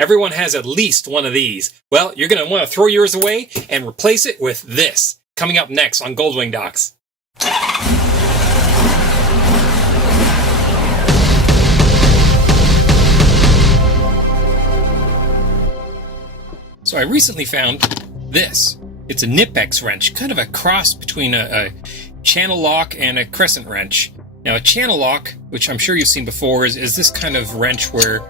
Everyone has at least one of these. Well, you're going to want to throw yours away and replace it with this. Coming up next on GoldwingDocs. So I recently found this. It's a Knipex wrench, kind of a cross between a channel lock and a crescent wrench. Now a channel lock, which I'm sure you've seen before, is this kind of wrench where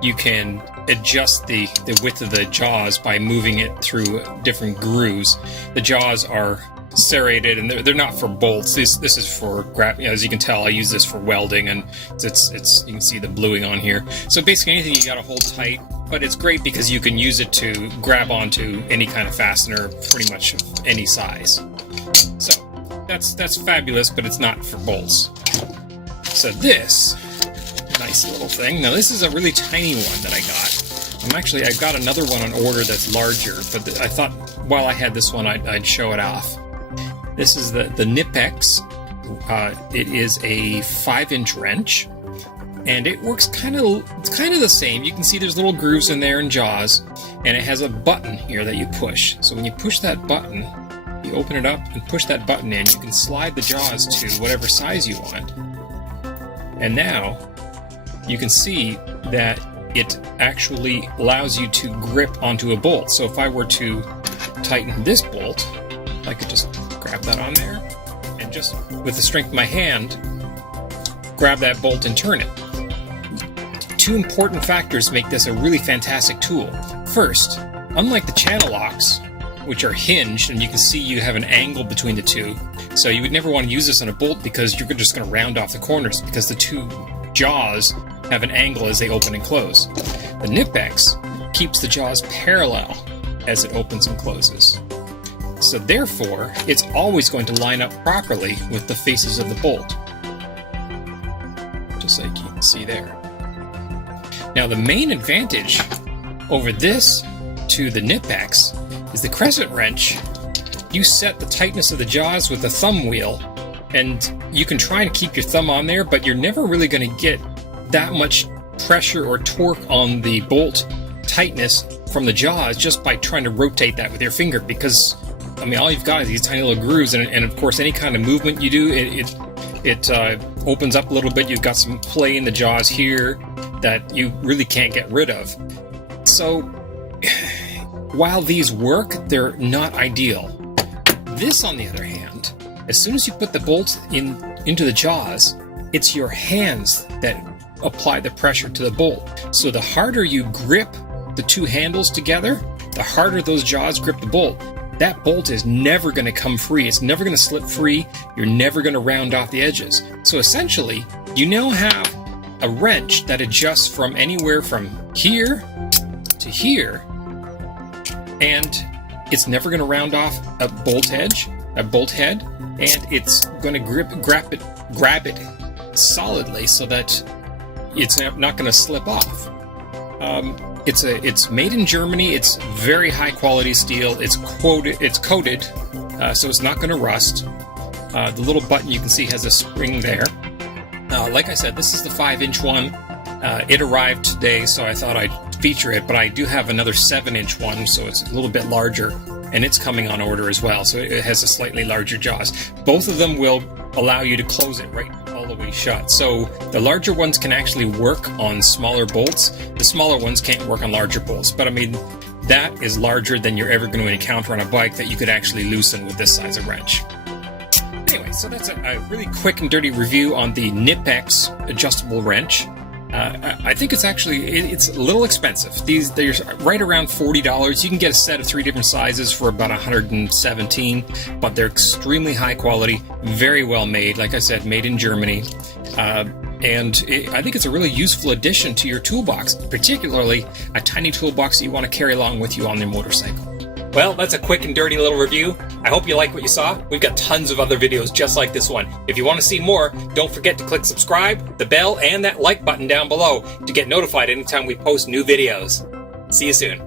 you can adjust the width of the jaws by moving it through different grooves. The jaws are serrated and they're not for bolts. This is for as you can tell, I use this for welding, and it's you can see the bluing on here. So basically anything you gotta hold tight, but it's great because you can use it to grab onto any kind of fastener, pretty much any size. So that's fabulous, but it's not for bolts. So this nice little thing. Now this is a really tiny one that I got. I've got another one on order that's larger, but I thought while I had this one, I'd show it off. This is the Knipex. It is a 5-inch wrench, and it works it's kind of the same. You can see there's little grooves in there and jaws, and it has a button here that you push. So when you push that button, you open it up and push that button in, you can slide the jaws to whatever size you want. And now you can see that it actually allows you to grip onto a bolt. So if I were to tighten this bolt, I could just grab that on there and just with the strength of my hand grab that bolt and turn it. Two important factors make this a really fantastic tool. First, unlike the channel locks, which are hinged, and you can see you have an angle between the two, so you would never want to use this on a bolt because you're just going to round off the corners because the two jaws have an angle as they open and close. The Knipex keeps the jaws parallel as it opens and closes. So therefore, it's always going to line up properly with the faces of the bolt. Just like you can see there. Now the main advantage over this to the Knipex is the crescent wrench. You set the tightness of the jaws with the thumb wheel, and you can try and keep your thumb on there, but you're never really going to get that much pressure or torque on the bolt tightness from the jaws just by trying to rotate that with your finger, because I mean all you've got is these tiny little grooves, and of course any kind of movement you do, it opens up a little bit. You've got some play in the jaws here that you really can't get rid of. So while these work, they're not ideal. This, on the other hand, as soon as you put the bolt into the jaws, it's your hands that apply the pressure to the bolt. So the harder you grip the two handles together, the harder those jaws grip the bolt. That bolt is never going to come free. It's never going to slip free. You're never going to round off the edges. So essentially, you now have a wrench that adjusts from anywhere from here to here, and it's never going to round off a bolt edge, a bolt head, and it's going to grab it solidly so that it's not going to slip off. It's made in Germany. It's very high quality steel. It's coated, so it's not going to rust. The little button you can see has a spring there. Like I said, this is the 5-inch one. It arrived today, so I thought I'd feature it, but I do have another 7-inch one, so it's a little bit larger, and it's coming on order as well, so it has a slightly larger jaws. Both of them will allow you to close it right all the way shut. So the larger ones can actually work on smaller bolts. The smaller ones can't work on larger bolts, but I mean, that is larger than you're ever going to encounter on a bike that you could actually loosen with this size of wrench. Anyway, so that's a really quick and dirty review on the Knipex adjustable wrench. I think it's a little expensive. They're right around $40. You can get a set of 3 different sizes for about $117, but they're extremely high quality, very well made. Like I said, made in Germany. And I think it's a really useful addition to your toolbox, particularly a tiny toolbox that you want to carry along with you on your motorcycle. Well, that's a quick and dirty little review. I hope you like what you saw. We've got tons of other videos just like this one. If you want to see more, don't forget to click subscribe, the bell, and that like button down below to get notified anytime we post new videos. See you soon.